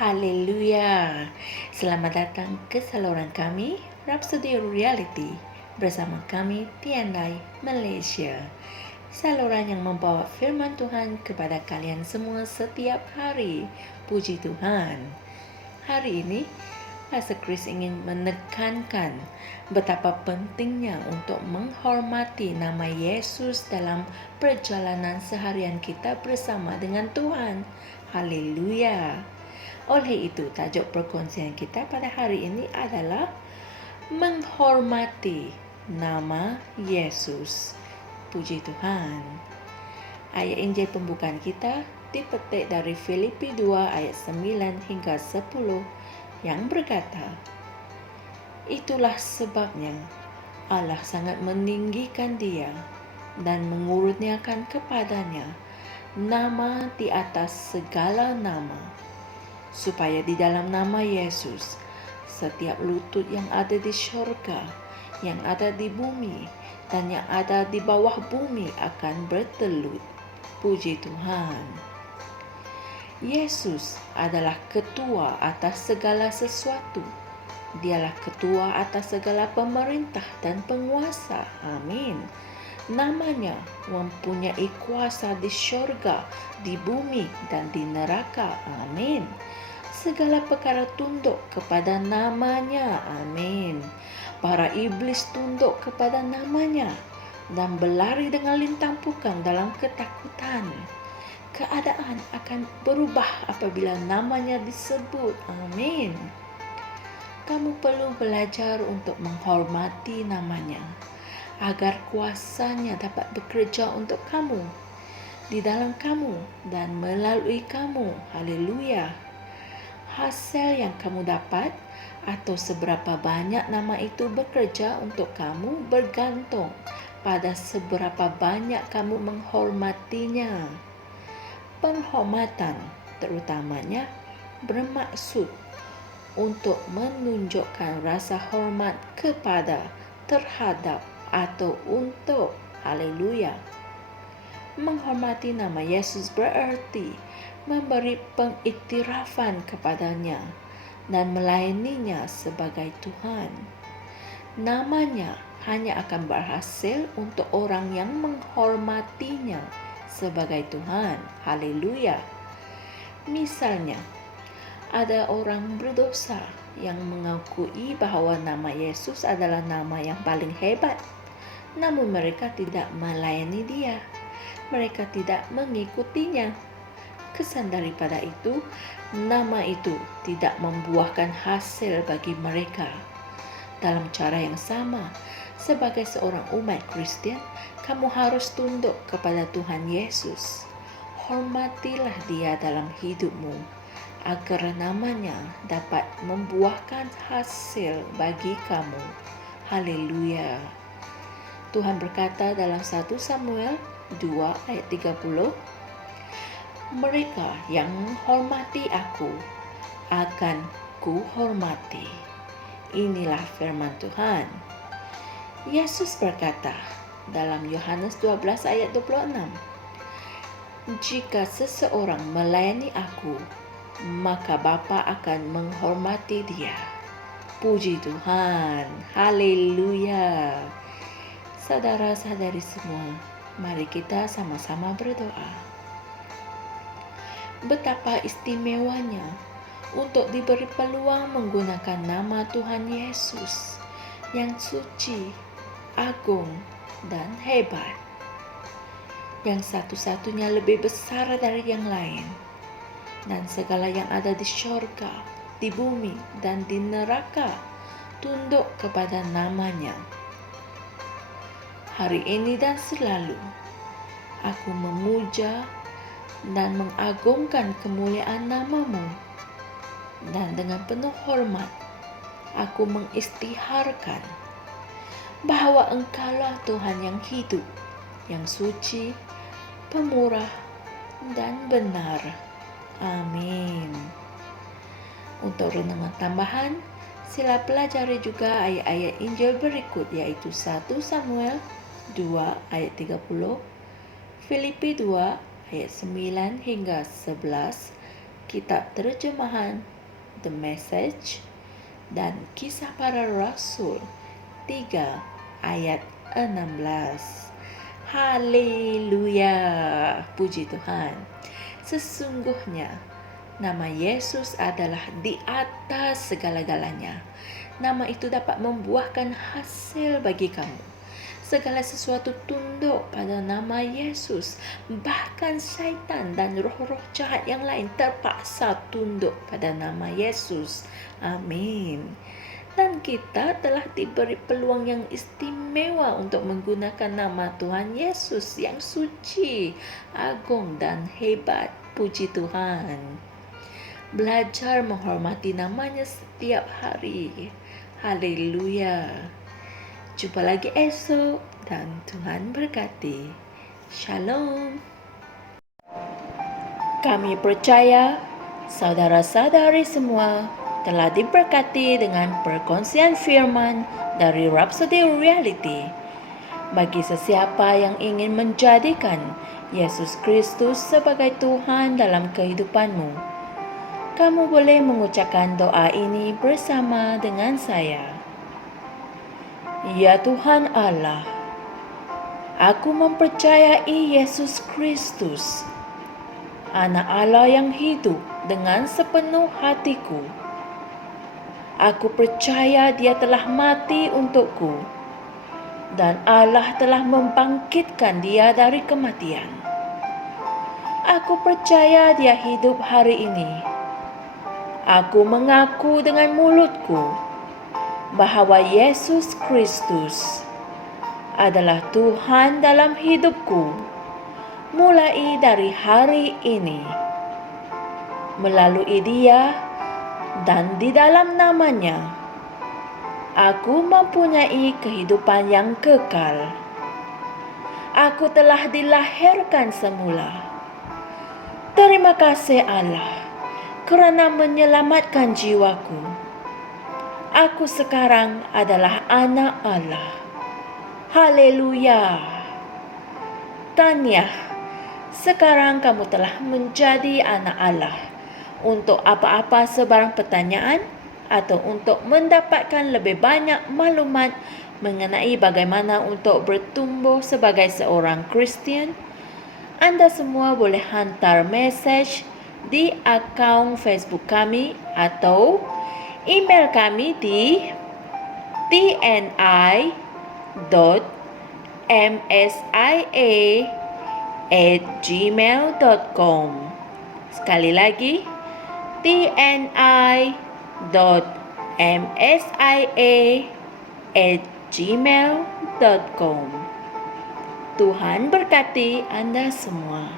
Haleluya. Selamat datang ke saluran kami, Rhapsody Reality. Bersama kami, Tiandai, Malaysia. Saluran yang membawa firman Tuhan kepada kalian semua setiap hari. Puji Tuhan. Hari ini, Pastor Chris ingin menekankan betapa pentingnya untuk menghormati nama Yesus dalam perjalanan seharian kita bersama dengan Tuhan. Haleluya. Oleh itu, tajuk perkongsian kita pada hari ini adalah menghormati nama Yesus. Puji Tuhan. Ayat Injil pembukaan kita dipetik dari Filipi 2 ayat 9 hingga 10 yang berkata, "Itulah sebabnya Allah sangat meninggikan dia dan mengurniakan kepadanya nama di atas segala nama, supaya di dalam nama Yesus setiap lutut yang ada di syurga, yang ada di bumi, dan yang ada di bawah bumi akan bertelut." Puji Tuhan. Yesus adalah ketua atas segala sesuatu. Dialah ketua atas segala pemerintah dan penguasa. Amin. Namanya mempunyai kuasa di syurga, di bumi, dan di neraka. Amin. Segala perkara tunduk kepada namanya. Amin. Para iblis tunduk kepada namanya dan berlari dengan lintang pukang dalam ketakutan. Keadaan akan berubah apabila namanya disebut. Amin. Kamu perlu belajar untuk menghormati namanya, agar kuasanya dapat bekerja untuk kamu, di dalam kamu dan melalui kamu. Haleluya. Hasil yang kamu dapat atau seberapa banyak nama itu bekerja untuk kamu bergantung pada seberapa banyak kamu menghormatinya. Penghormatan terutamanya bermaksud untuk menunjukkan rasa hormat kepada, terhadap, atau untuk. Haleluya. Menghormati nama Yesus berarti memberi pengiktirafan kepadanya dan melayaninya sebagai Tuhan. Namanya hanya akan berhasil untuk orang yang menghormatinya sebagai Tuhan. Haleluya. Misalnya, ada orang berdosa yang mengakui bahwa nama Yesus adalah nama yang paling hebat, namun mereka tidak melayani dia. Mereka tidak mengikutinya. Kesan daripada itu, nama itu tidak membuahkan hasil bagi mereka. Dalam cara yang sama, sebagai seorang umat Kristian, kamu harus tunduk kepada Tuhan Yesus. Hormatilah dia dalam hidupmu, agar namanya dapat membuahkan hasil bagi kamu. Haleluya. Tuhan berkata dalam 1 Samuel 2 ayat 30, "Mereka yang menghormati aku akan kuhormati." Inilah firman Tuhan. Yesus berkata dalam Yohanes 12 ayat 26, "Jika seseorang melayani aku, maka Bapa akan menghormati dia." Puji Tuhan. Haleluya. Saudara-saudari semua, mari kita sama-sama berdoa. Betapa istimewanya untuk diberi peluang menggunakan nama Tuhan Yesus yang suci, agung, dan hebat, yang satu-satunya lebih besar dari yang lain, dan segala yang ada di syurga, di bumi, dan di neraka tunduk kepada namanya. Hari ini dan selalu, aku memuja dan mengagungkan kemuliaan namamu, dan dengan penuh hormat, aku mengistiharkan bahwa Engkaulah Tuhan yang hidup, yang suci, pemurah, dan benar. Amin. Untuk renungan tambahan, sila pelajari juga ayat-ayat Injil berikut, yaitu 1 Samuel 2 ayat 30, Filipi 2 ayat 9 hingga 11, kitab terjemahan The Message dan Kisah Para Rasul 3 ayat 16. Haleluya, puji Tuhan. Sesungguhnya nama Yesus adalah di atas segala-galanya. Nama itu dapat membuahkan hasil bagi kamu. Segala sesuatu tunduk pada nama Yesus. Bahkan syaitan dan roh-roh jahat yang lain terpaksa tunduk pada nama Yesus. Amin. Dan kita telah diberi peluang yang istimewa untuk menggunakan nama Tuhan Yesus yang suci, agung dan hebat. Puji Tuhan. Belajar menghormati namanya setiap hari. Haleluya. Jumpa lagi esok dan Tuhan berkati. Shalom. Kami percaya saudara-saudari semua telah diberkati dengan perkongsian firman dari Rhapsody Reality. Bagi sesiapa yang ingin menjadikan Yesus Kristus sebagai Tuhan dalam kehidupanmu, kamu boleh mengucapkan doa ini bersama dengan saya. Ya Tuhan Allah, aku mempercayai Yesus Kristus, Anak Allah yang hidup dengan sepenuh hatiku. Aku percaya Dia telah mati untukku dan Allah telah membangkitkan Dia dari kematian. Aku percaya Dia hidup hari ini. Aku mengaku dengan mulutku bahwa Yesus Kristus adalah Tuhan dalam hidupku mulai dari hari ini. Melalui Dia dan di dalam nama-Nya, aku mempunyai kehidupan yang kekal. Aku telah dilahirkan semula. Terima kasih Allah kerana menyelamatkan jiwaku. Aku sekarang adalah anak Allah. Haleluya. Tahniah, sekarang kamu telah menjadi anak Allah. Untuk apa-apa sebarang pertanyaan atau untuk mendapatkan lebih banyak maklumat mengenai bagaimana untuk bertumbuh sebagai seorang Kristian, Anda semua boleh hantar mesej di akaun Facebook kami atau email kami di tni.msia@gmail.com. Sekali lagi, tni.msia@gmail.com. Tuhan berkati Anda semua.